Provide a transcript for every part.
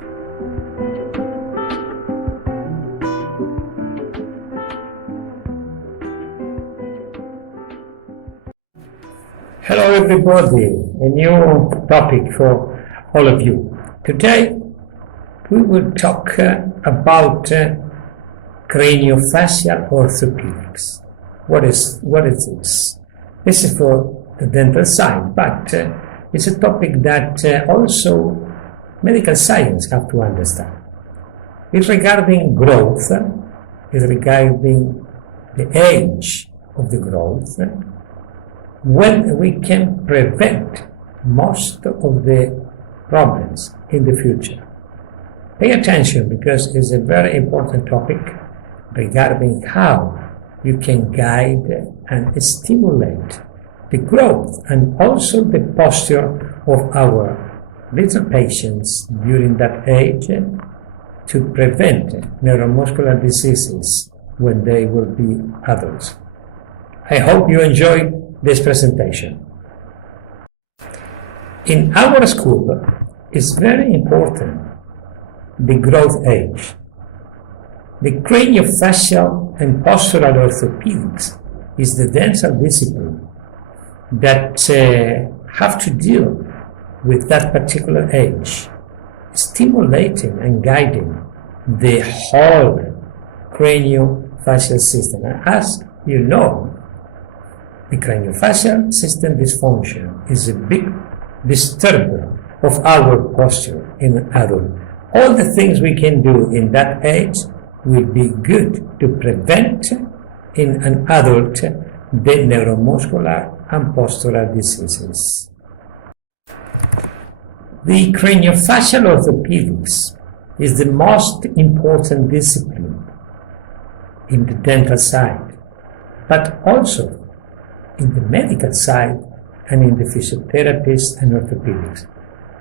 Hello everybody, a new topic for all of you. Today we will talk about craniofacial orthopedics. What is this? This is for the dental side, but it's a topic that also medical science have to understand. It's regarding growth, it's regarding the age of the growth, when we can prevent most of the problems in the future. Pay attention, because it's a very important topic regarding how you can guide and stimulate the growth and also the posture of our little patients during that age to prevent neuromuscular diseases when they will be adults. I hope you enjoyed this presentation. In our school, it's very important the growth age. The craniofacial and postural orthopedics is the dental discipline that have to deal with that particular age, stimulating and guiding the whole craniofacial system. And as you know, the craniofacial system dysfunction is a big disturber of our posture in an adult. All the things we can do in that age will be good to prevent in an adult the neuromuscular and postural diseases. The craniofacial orthopedics is the most important discipline in the dental side, but also in the medical side and in the physiotherapists and orthopedics.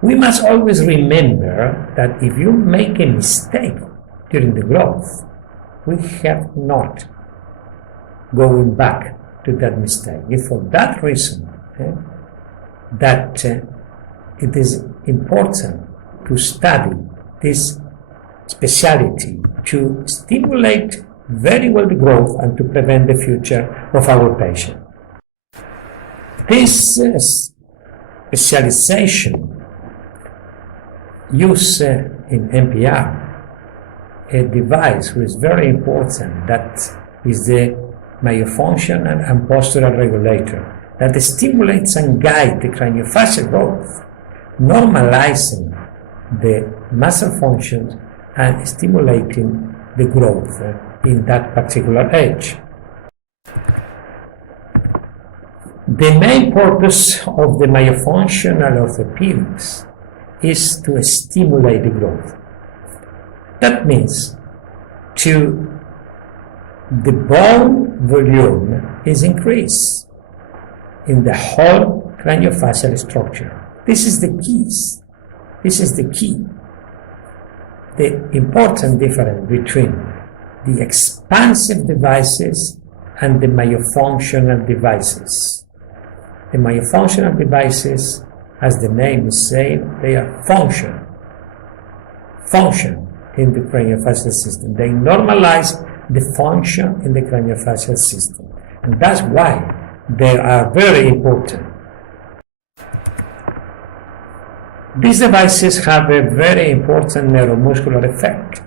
We must always remember that if you make a mistake during the growth, we have not going back to that mistake. It's for that reason that it is important to study this specialty, to stimulate very well the growth and to prevent the future of our patient. This specialization use in NPR a device which is very important, that is the myofunctional and postural regulator that stimulates and guides the craniofacial growth, normalizing the muscle functions and stimulating the growth in that particular age. The main purpose of the myofunctional orthopedics is to stimulate the growth. That means the bone volume is increased in the whole craniofacial structure. This is the keys. This is the key. The important difference between the expansive devices and the myofunctional devices. The myofunctional devices, as the name is saying, they are function in the craniofacial system. They normalize the function in the craniofacial system. And that's why they are very important. These devices have a very important neuromuscular effect.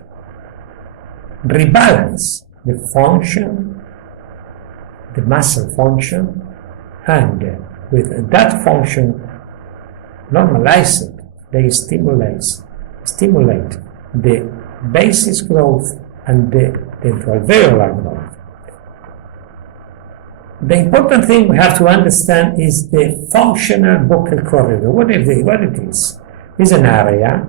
Rebalance the function, the muscle function, and with that function normalize it, they stimulate the basis growth and the alveolar growth. The important thing we have to understand is the functional buccal corridor. What it is? It's an area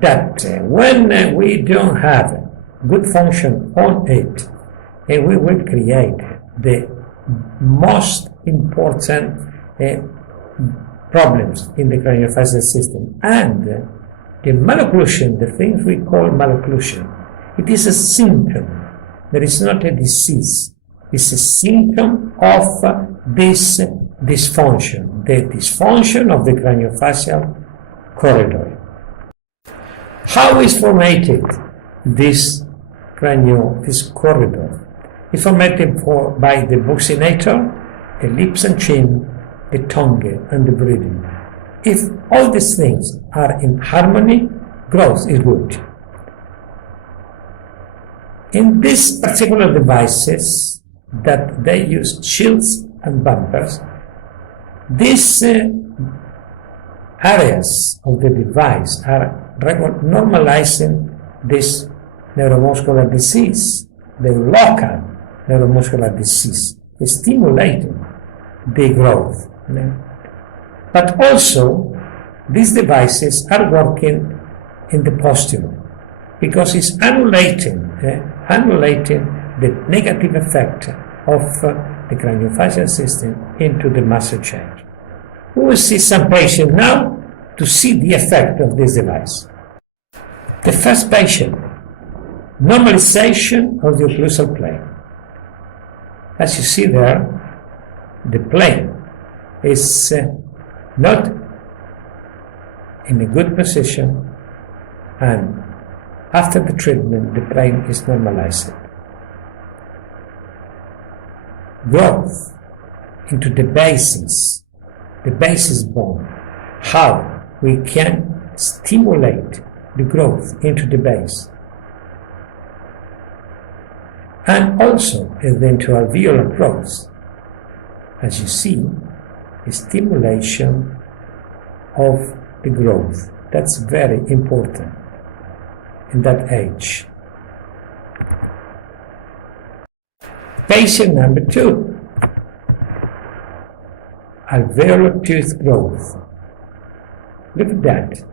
that when we don't have good function on it, we will create the most important problems in the craniofacial system. And the malocclusion, the things we call malocclusion, it is a symptom. There is not a disease. It's a symptom of this dysfunction, the dysfunction of the craniofacial corridor. How is formatted this cranial, this corridor? It's formatted by the buccinator, the lips and chin, the tongue, and the breathing. If all these things are in harmony, growth is good. In these particular devices that they use shields and bumpers, these areas of the device are normalizing this neuromuscular disease, the local neuromuscular disease, stimulating the growth. But also, these devices are working in the posture because it's annulating the negative effect of the craniofacial system into the muscle change. We will see some patient now to see the effect of this device. The first patient, normalization of the occlusal plane. As you see there, the plane is not in a good position, and after the treatment, the plane is normalized. Growth into the basis bone, how we can stimulate the growth into the base. And also the intra-alveolar growth. As you see, the stimulation of the growth. That's very important in that age. Patient number 2, alveolar tooth growth. Look at that.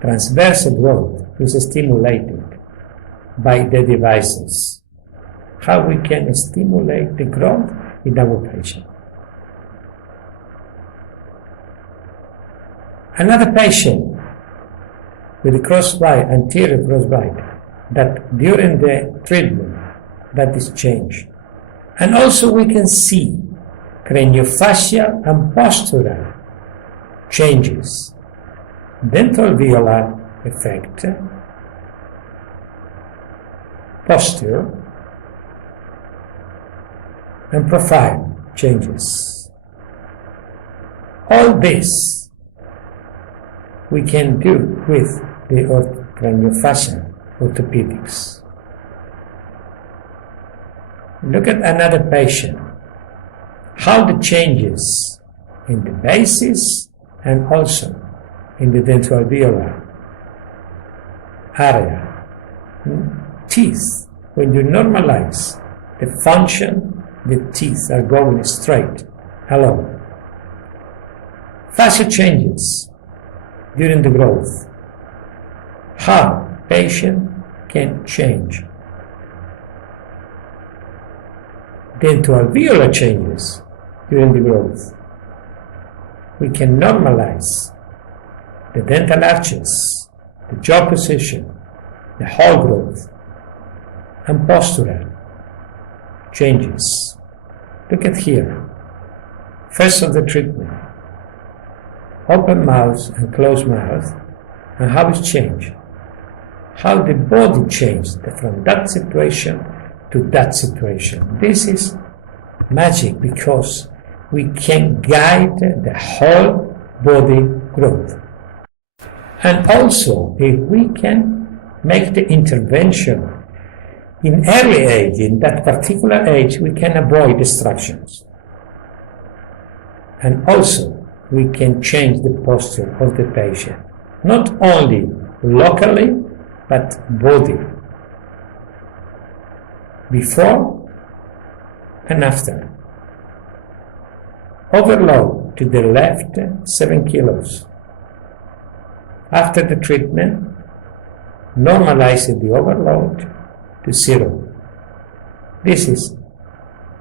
Transversal growth is stimulated by the devices. How we can stimulate the growth in our patient. Another patient with a crossbite, anterior crossbite, that during the treatment that is changed. And also we can see craniofacial and postural changes, dental-alveolar effect, posture, and profile changes. All this we can do with the craniofacial orthopedics. Look at another patient, how the changes in the basis and also in the dental-alveolar area. Teeth, when you normalize the function, the teeth are going straight along. Fascia changes during the growth. How patient can change. Dental-alveolar changes during the growth. We can normalize the dental arches, the jaw position, the whole growth, and postural changes. Look at here. First of the treatment, open mouth and closed mouth, and how it changed. How the body changed from that situation to that situation. This is magic because we can guide the whole body growth. And also, if we can make the intervention in early age, in that particular age, we can avoid distractions. And also, we can change the posture of the patient, not only locally, but body, before and after. Overload to the left, 7 kilos. After the treatment, normalize the overload to 0. This is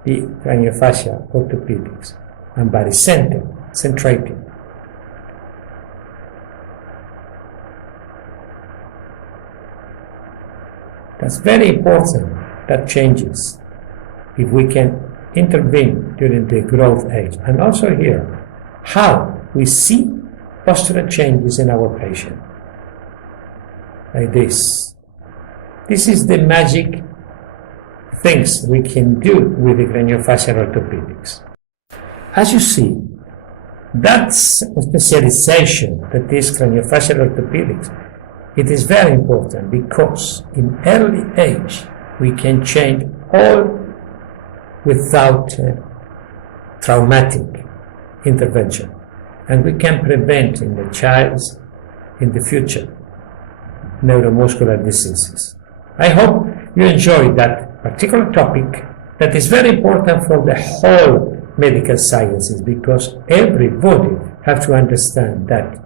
the craniofacial orthopedics and centrating. That's very important, that changes if we can intervene during the growth age. And also here, how we see postural changes in our patient. like this. This is the magic things we can do with the craniofacial orthopedics. As you see, that's a specialization that is craniofacial orthopedics. It is very important because in early age we can change all without traumatic intervention, and we can prevent in the child in the future neuromuscular diseases. I hope you enjoyed that particular topic that is very important for the whole medical sciences, because everybody have to understand that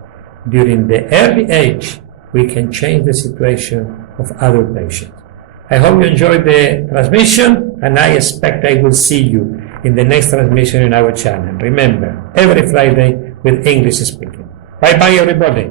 during the early age we can change the situation of adult patients. I hope you enjoyed the transmission, and I expect I will see you in the next transmission in our channel. Remember, every Friday with English speaking. Bye bye everybody.